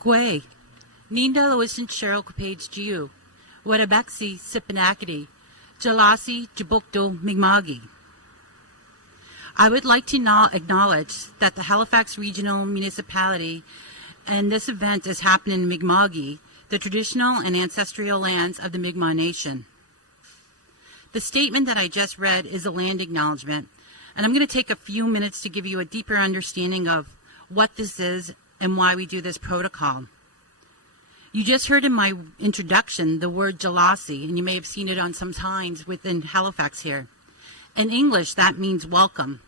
Gwe, Ninda Lewisin Cheryl Page Giu, Wadabexi Sipinakity, Jalasi Jabukdo Mi'kma'ki. I would like to now acknowledge that the Halifax Regional Municipality and this event is happening in Mi'kma'ki, the traditional and ancestral lands of the Mi'kmaq Nation. The statement that I just read is a land acknowledgement, and I'm going to take a few minutes to give you a deeper understanding of what this is and why we do this protocol. You just heard in my introduction the word Jalasi, and you may have seen it on some signs within Halifax here. In English, that means welcome.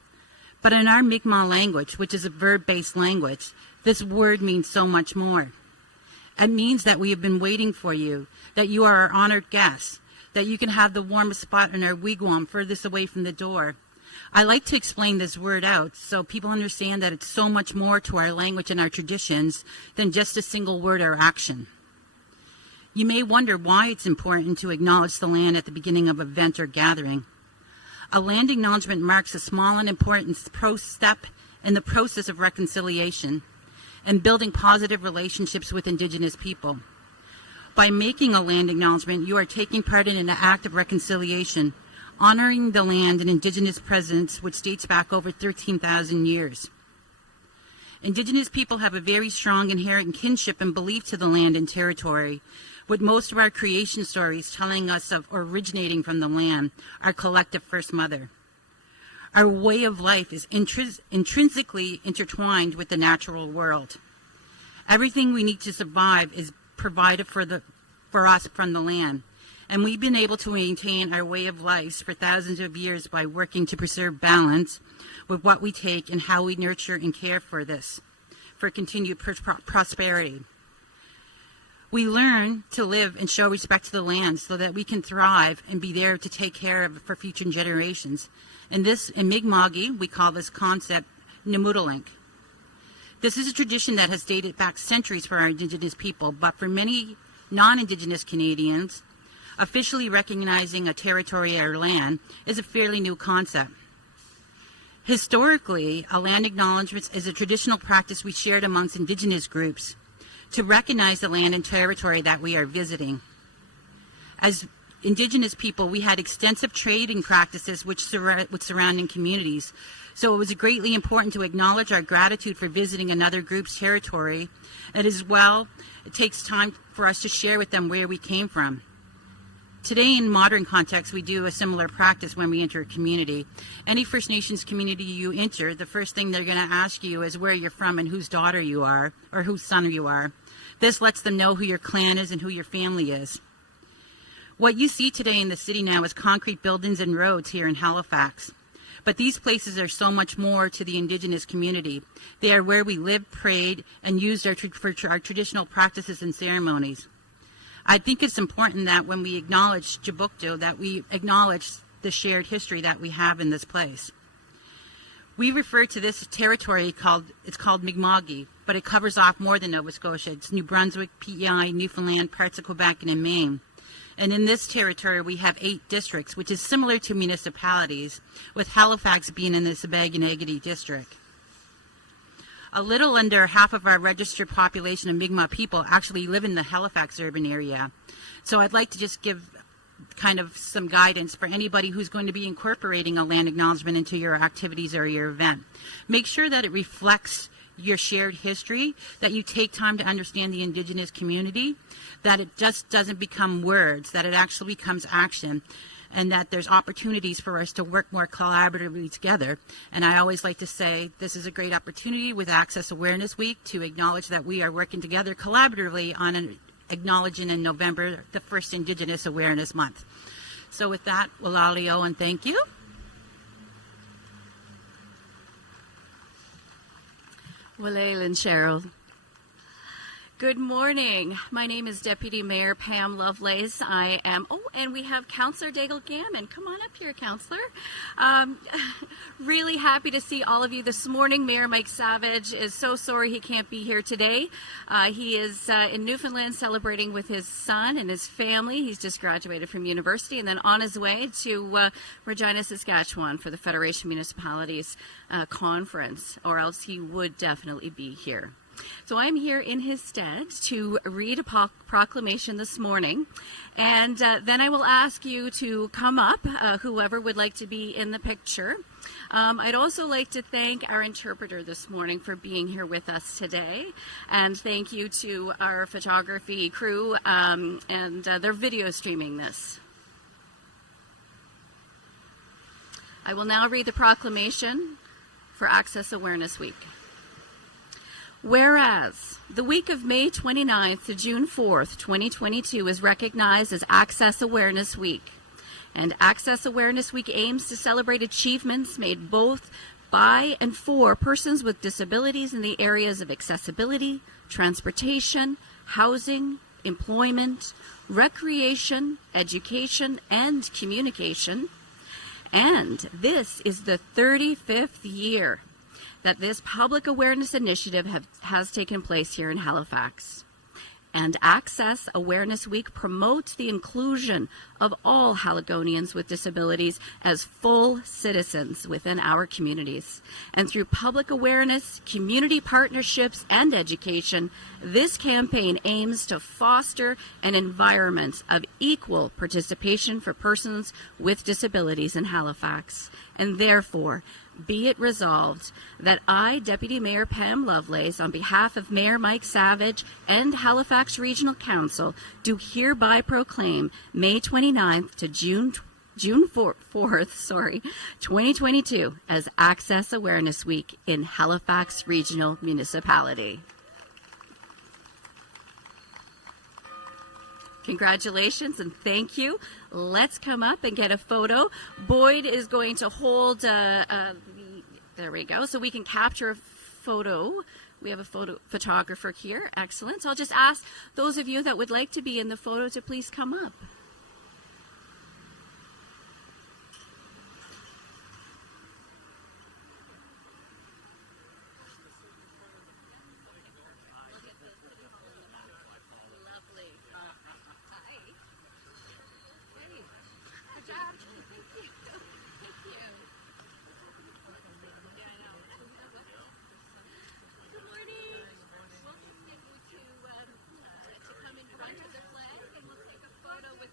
But in our Mi'kmaq language, which is a verb-based language, this word means so much more. It means that we have been waiting for you, that you are our honored guests, that you can have the warmest spot in our wigwam furthest away from the door. I like to explain this word out so people understand that it's so much more to our language and our traditions than just a single word or action. You may wonder why it's important to acknowledge the land at the beginning of an event or gathering. A land acknowledgement marks a small and important step in the process of reconciliation and building positive relationships with Indigenous people. By making a land acknowledgement, you are taking part in an act of reconciliation, honoring the land and Indigenous presence, which dates back over 13,000 years. Indigenous people have a very strong inherent kinship and belief to the land and territory, with most of our creation stories telling us of originating from the land, our collective first mother. Our way of life is intrinsically intertwined with the natural world. Everything we need to survive is provided for us from the land, and we've been able to maintain our way of life for thousands of years by working to preserve balance with what we take and how we nurture and care for this, for continued prosperity. We learn to live and show respect to the land so that we can thrive and be there to take care of it for future generations. And this, in Mi'kma'ki, we call this concept Nimudalink. This is a tradition that has dated back centuries for our Indigenous people, but for many non-Indigenous Canadians, officially recognizing a territory or land is a fairly new concept. Historically, a land acknowledgement is a traditional practice we shared amongst Indigenous groups to recognize the land and territory that we are visiting. As Indigenous people, we had extensive trading practices with surrounding communities, so it was greatly important to acknowledge our gratitude for visiting another group's territory, and as well, it takes time for us to share with them where we came from. Today, in modern context, we do a similar practice when we enter a community. Any First Nations community you enter, the first thing they're going to ask you is where you're from and whose daughter you are, or whose son you are. This lets them know who your clan is and who your family is. What you see today in the city now is concrete buildings and roads here in Halifax. But these places are so much more to the Indigenous community. They are where we lived, prayed, and used for our traditional practices and ceremonies. I think it's important that when we acknowledge Jabukdo, that we acknowledge the shared history that we have in this place. We refer to this territory called Mi'kma'ki, but it covers off more than Nova Scotia. It's New Brunswick, PEI, Newfoundland, parts of Quebec, and in Maine. And in this territory, we have 8 districts, which is similar to municipalities, with Halifax being in the Sipekne'katik district. A little under half of our registered population of Mi'kmaq people actually live in the Halifax urban area. So I'd like to just give kind of some guidance for anybody who's going to be incorporating a land acknowledgement into your activities or your event. Make sure that it reflects your shared history, that you take time to understand the Indigenous community, that it just doesn't become words, that it actually becomes action, and that there's opportunities for us to work more collaboratively together. And I always like to say this is a great opportunity with Access Awareness Week to acknowledge that we are working together collaboratively on acknowledging in November the first Indigenous Awareness Month. So with that, Walalio, and thank you. Walail and Cheryl. Good morning. My name is Deputy Mayor Pam Lovelace. I am, and we have Councillor Daigle Gammon. Come on up here, Councillor. Really happy to see all of you this morning. Mayor Mike Savage is so sorry he can't be here today. He is in Newfoundland celebrating with his son and his family. He's just graduated from university and then on his way to Regina, Saskatchewan for the Federation Municipalities Conference, or else he would definitely be here. So I'm here in his stead to read a proclamation this morning, and then I will ask you to come up, whoever would like to be in the picture. I'd also like to thank our interpreter this morning for being here with us today, and thank you to our photography crew, and they're video streaming this. I will now read the proclamation for Access Awareness Week. Whereas the week of May 29th to June 4th, 2022 is recognized as Access Awareness Week, and Access Awareness Week aims to celebrate achievements made both by and for persons with disabilities in the areas of accessibility, transportation, housing, employment, recreation, education, and communication. And this is the 35th year that this public awareness initiative has taken place here in Halifax. And Access Awareness Week promotes the inclusion of all Haligonians with disabilities as full citizens within our communities. And through public awareness, community partnerships, and education, this campaign aims to foster an environment of equal participation for persons with disabilities in Halifax. And therefore, be it resolved that I, Deputy Mayor Pam Lovelace, on behalf of Mayor Mike Savage and Halifax Regional Council, do hereby proclaim May 29th to June 4th, 2022 as Access Awareness Week in Halifax Regional Municipality. Congratulations and thank you. Let's come up and get a photo. Boyd is going to hold, there we go, so we can capture a photo. We have a photographer here. Excellent. So I'll just ask those of you that would like to be in the photo to please come up. With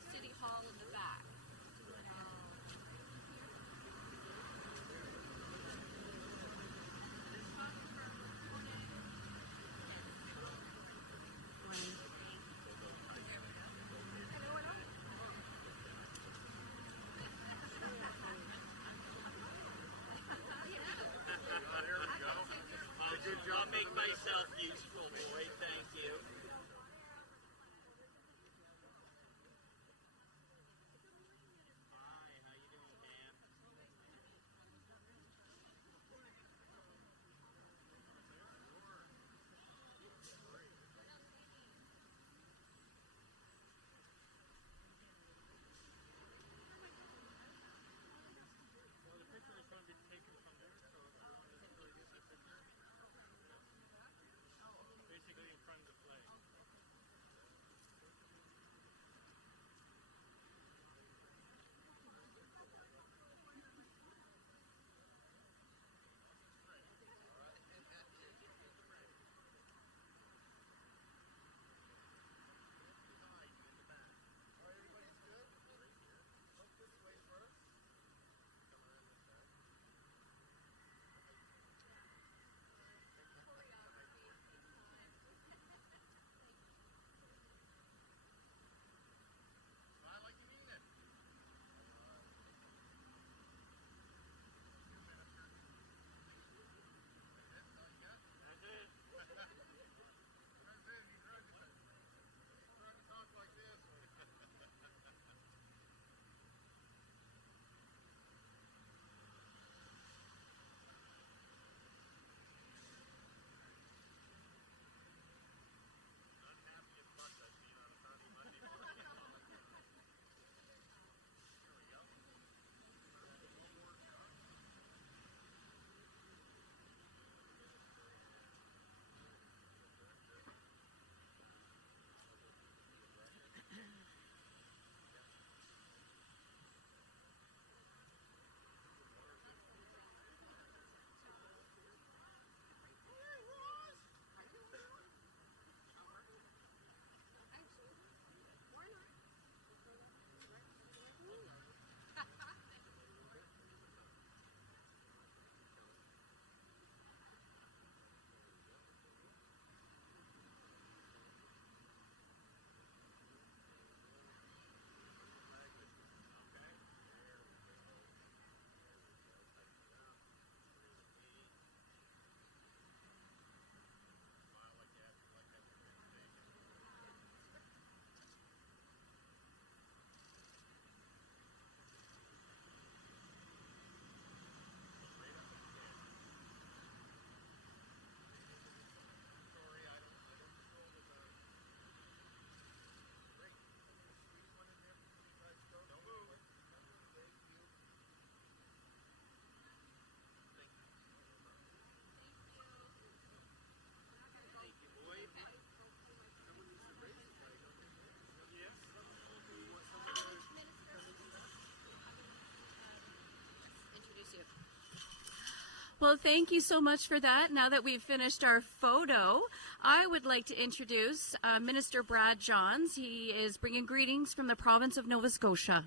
Well, thank you so much for that. Now that we've finished our photo, I would like to introduce Minister Brad Johns. He is bringing greetings from the province of Nova Scotia.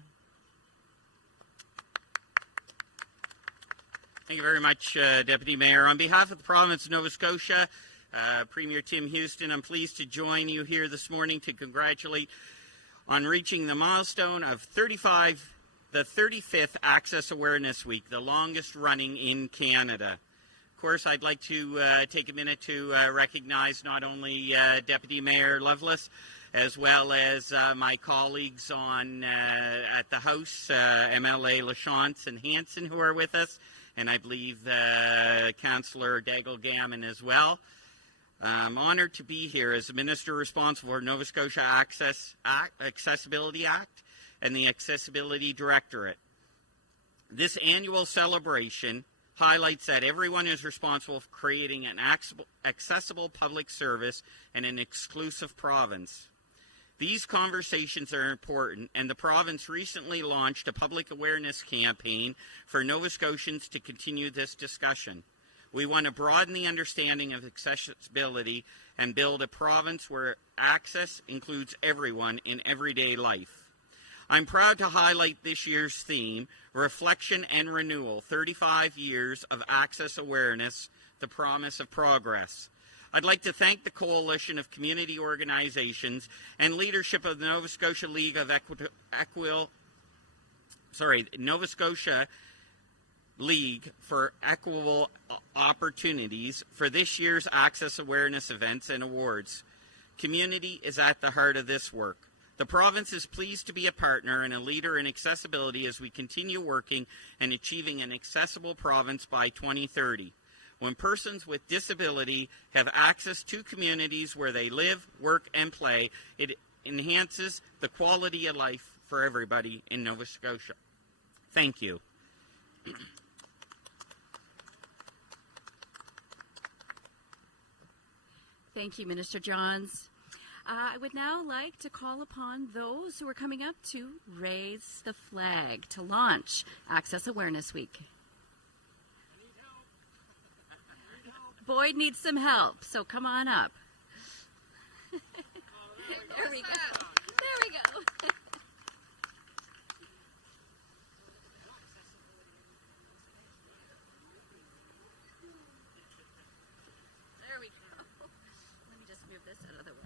Thank you very much, Deputy Mayor. On behalf of the province of Nova Scotia, Premier Tim Houston, I'm pleased to join you here this morning to congratulate on reaching the milestone of the 35th Access Awareness Week, the longest running in Canada. Of course, I'd like to take a minute to recognize not only Deputy Mayor Loveless, as well as my colleagues at the House, MLA LaChance and Hanson, who are with us, and I believe Councillor Daigle-Gammon as well. I'm honored to be here as the Minister responsible for Nova Scotia Accessibility Act and the Accessibility Directorate. This annual celebration highlights that everyone is responsible for creating an accessible public service and an exclusive province. These conversations are important, and the province recently launched a public awareness campaign for Nova Scotians to continue this discussion. We want to broaden the understanding of accessibility and build a province where access includes everyone in everyday life. I'm proud to highlight this year's theme, Reflection and Renewal, 35 Years of Access Awareness, the Promise of Progress. I'd like to thank the Coalition of Community Organizations and leadership of the Nova Scotia League of Nova Scotia League for Equitable Opportunities for this year's Access Awareness events and awards. Community is at the heart of this work. The province is pleased to be a partner and a leader in accessibility as we continue working and achieving an accessible province by 2030. When persons with disability have access to communities where they live, work, and play, it enhances the quality of life for everybody in Nova Scotia. Thank you. Thank you, Minister Johns. I would now like to call upon those who are coming up to raise the flag to launch Access Awareness Week. Boyd needs some help, so come on up. There we go. There we go. There we go. Let me just move this out of the way.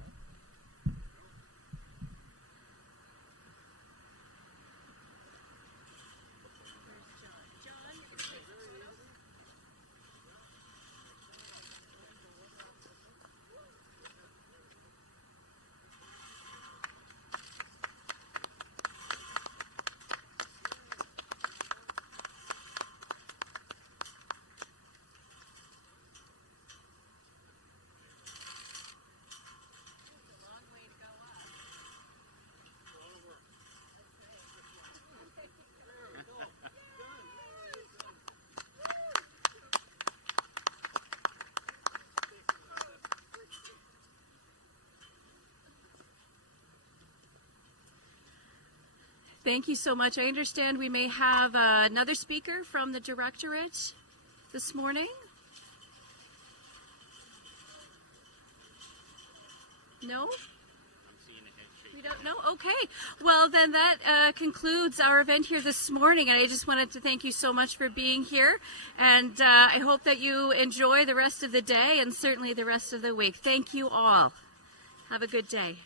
Thank you so much. I understand we may have another speaker from the Directorate this morning. No? We don't know? Okay. Well, then that concludes our event here this morning. I just wanted to thank you so much for being here. And I hope that you enjoy the rest of the day and certainly the rest of the week. Thank you all. Have a good day.